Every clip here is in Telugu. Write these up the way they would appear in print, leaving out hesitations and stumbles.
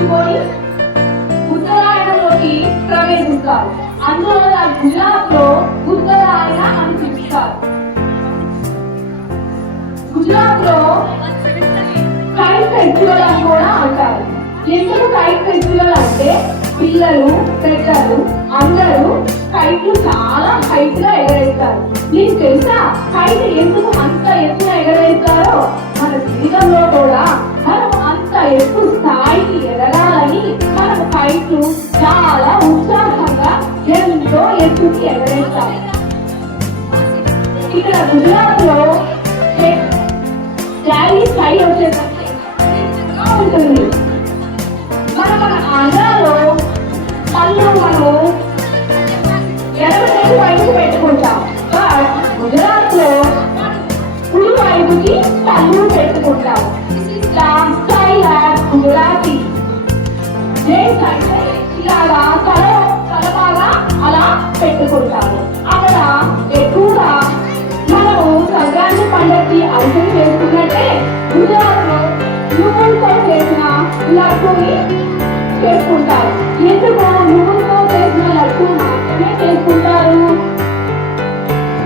ముగిసిపోయి ఉత్తరాయణంలోకి ప్రవేశిస్తారు. అందువల్ల గుజరాత్ లో ఉత్తరాయణ అని పిలుస్తారు. గుజరాత్ లో కైట్ ఫెస్టివల్ అని కూడా అంటారు. ఎందుకు కైట్ ఫెస్టివల్ అంటే పిల్లలు పెద్దలు అందరూ కైట్లు చాలా హైట్ గా ఎగరేస్తారు. నీకు తెలుసా కైట్ ఎందుకు అంత ఎత్తున ఎగరేస్తారో? మన జీవితంలో కూడా మనం అంత ఎత్తు స్థాయికి ఎదగాలని మనం కైట్లు చాలా ఉత్సాహంగా ఎంతో ఎత్తుకి ఎగరేస్తాం. ఇక్కడ గుజరాత్ లో స్కై వచ్చేసరికి ఉంటుంది. మన ఆంధ్రాలో పళ్ళు మనము ఎడమ వైపు పెట్టుకుంటాం. బట్ గుజరాత్ లో కుడి వైపుకి పళ్ళు పెట్టుకుంటాం. గుజరాతీ ఇలాగా తలబాగా అలా పెట్టుకుంటారు. అక్కడ ఎక్కువగా మనము సంక్రాంతి పండుగకి అరిసెలు చేసుకున్నట్టే గుజరాత్ లో నువ్వులతో చేసిన లడ్డూని చేసుకుంటారు. ఎందుకు నువ్వులతో చేసిన లడ్డూ మాత్రమే చేసుకుంటారు?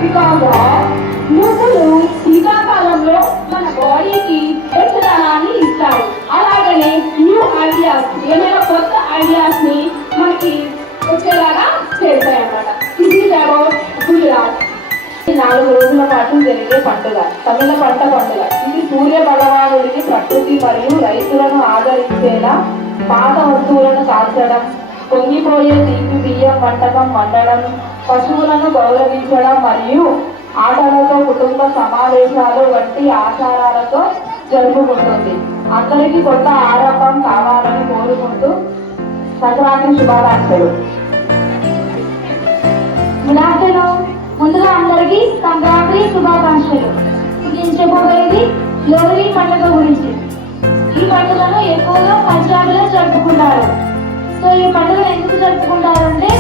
బికాజ్ నువ్వులు శీతాకాలంలో మన బాడీకి వెచ్చదనాన్ని ఇస్తాయి. అలాగనే న్యూ ఐడియాస్, ఏమైనా కొత్త ఐడియాస్ ని మనకి వచ్చేలాగా చేస్తాయి అన్నమాట. ఇది గుజరాత్. 4 రోజుల పాటు జరిగే పండుగ తమిళ పంట పండుగ. ఇది సూర్య భగవానుడిని ప్రకృతి మరియు రైతులను ఆదరించేలా పాత వస్తువులను కాల్చడం, పొంగిపోయే తీపి బియ్యం వంటకం వండడం, పశువులను గౌరవించడం మరియు ఆటలతో కుటుంబ సమావేశాలు వంటి ఆచారాలతో జరుపుకుంటుంది. అందరికీ కొత్త ఆరంభం కావాలని కోరుకుంటూ సంక్రాంతి శుభాకాంక్షలు. ముందుగా అందరికీ సంక్రాంతి శుభాకాంక్షలు. నేను చెప్పబోయేది లోహరీ పండుగ గురించి. ఈ పండుగను ఎక్కువగా పంజాబ్లో జరుపుకుంటారు. సో ఈ పండుగను ఎందుకు జరుపుకుంటారు అంటే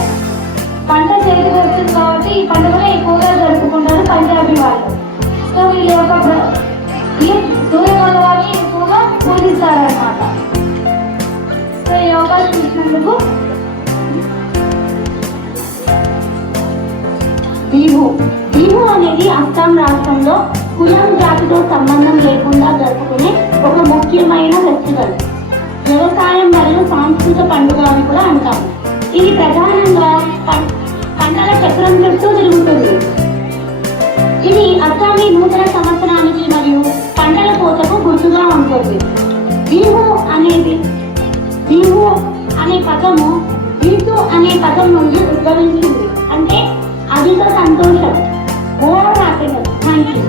పంట చేతికి వస్తుంది కాబట్టి ఈ పండుగను ఎక్కువగా జరుపుకుంటారు పంజాబీ వాళ్ళు. సో వీళ్ళ యొక్క సూర్య భగవాన్ని ఎక్కువగా పూజిస్తారన్నమాట. సో ఈ అవకాశం ఇచ్చినందుకు. బిహు అనేది అస్సాం రాష్ట్రంలో కులం జాతితో సంబంధం లేకుండా జరుపుకునే ఒక ముఖ్యమైన ఫెస్టివల్. వ్యవసాయం మరియు సాంస్కృతిక పండుగ అని కూడా అంటాం. ఇది ప్రధానంగా పంటల చక్రం చుట్టూ తిరుగుతుంది. ఇది అస్సామీ నూతన సంవత్సరానికి మరియు పంటల కోతకు గుర్తుగా ఉంటుంది. బిహు అనే పదము బిహు అనే పదం నుండి ఉద్భవించింది. అంటే అధిక సంతోషం, మోర్ హ్యాపీనెస్. Thank you.